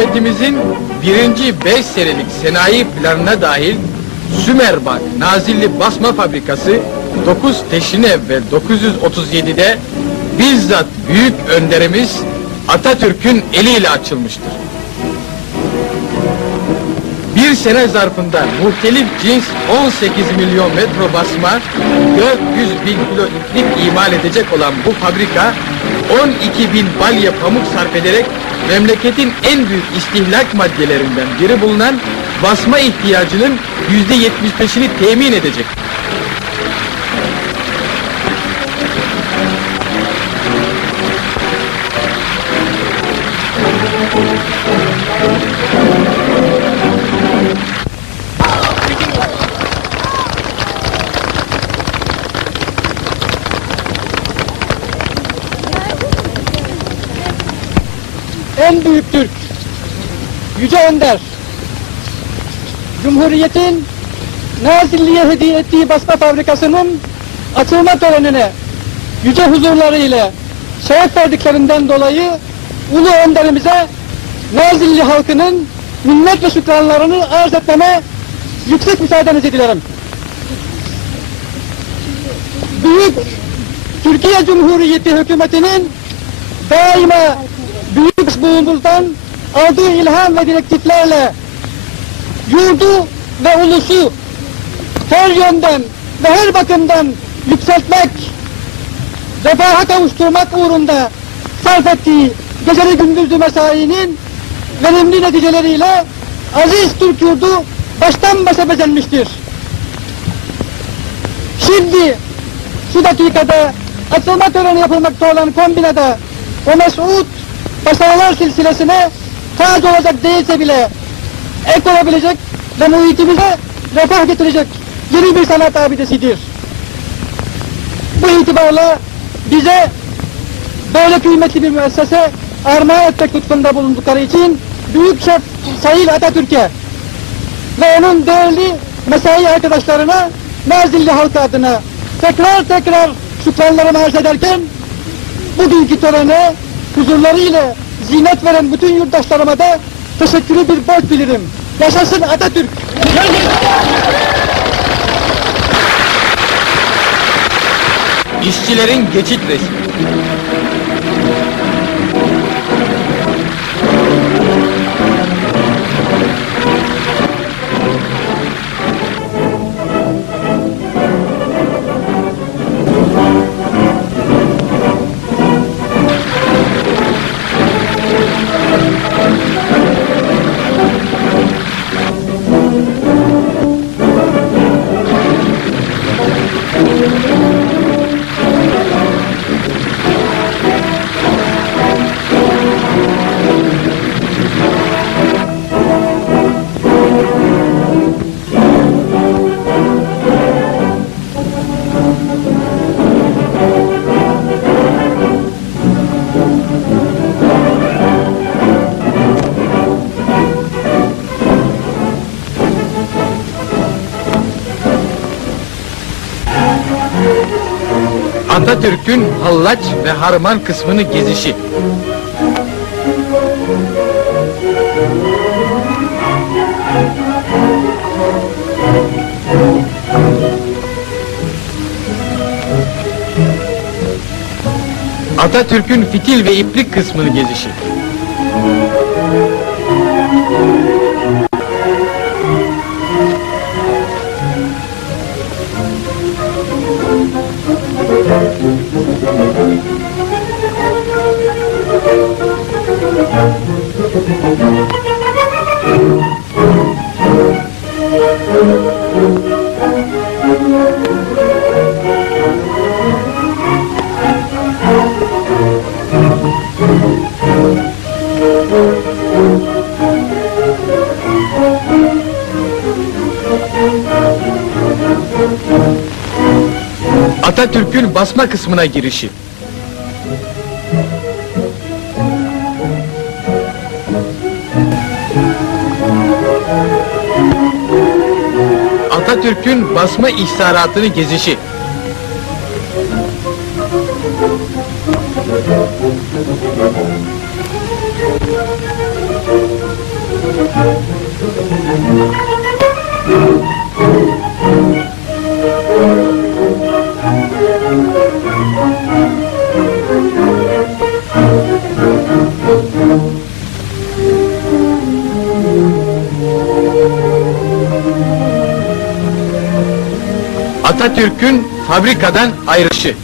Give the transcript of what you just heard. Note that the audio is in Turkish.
Hükümetimizin birinci beş senelik senayi planına dahil Sümerbank Nazilli Basma Fabrikası 9 Teşrin evvel 937'de bizzat büyük önderimiz Atatürk'ün eliyle açılmıştır. Bir sene zarfında muhtelif cins 18 milyon metro basma, 400 bin kilo iplik imal edecek olan bu fabrika, 12 bin balya pamuk sarf ederek memleketin en büyük istihlak maddelerinden biri bulunan basma ihtiyacının yüzde 75'ini temin edecek. En büyük Türk, Yüce Önder, Cumhuriyet'in Nazilli'ye hediye ettiği basma fabrikasının açılma törenine yüce huzurları ile şeref verdiklerinden dolayı Ulu Önderimize Nazilli halkının minnet ve şükranlarını arz etmeme yüksek müsaadenizi dilerim. Büyük Türkiye Cumhuriyeti hükümetinin daima büyük buğumuzdan aldığı ilham ve direktiflerle yurdu ve ulusu her yönden ve her bakımdan yükseltmek, refaha kavuşturmak uğrunda sarf ettiği geceli gündüzlü mesainin verimli neticeleriyle aziz Türk yurdu baştan başa bezenmiştir. Şimdi şu dakikada açılma töreni yapılmakta olan kombinede o mesut başarılar silsilesine tac olacak değilse bile ek olabilecek ve muhitimize refah getirecek yeni bir sanat abidesidir. Bu itibarla bize böyle kıymetli bir müessese armağan etmek lütfunda bulundukları için Büyük Şef Sayın Atatürk'e ve onun değerli mesai arkadaşlarına Nazilli halkı adına tekrar tekrar şükranlarımı arz ederken bugünkü törene huzurları ile zinet veren bütün yurttaşlarıma da teşekkürü bir borç bilirim. Yaşasın Atatürk! İşçilerin geçit resmi. Atatürk'ün hallaç ve harman kısmını gezişi. Atatürk'ün fitil ve iplik kısmını gezişi. Atatürk'ün basma kısmına girişi. Atatürk'ün basma ihsaratını gezişi. Atatürk'ün fabrikadan ayrışı.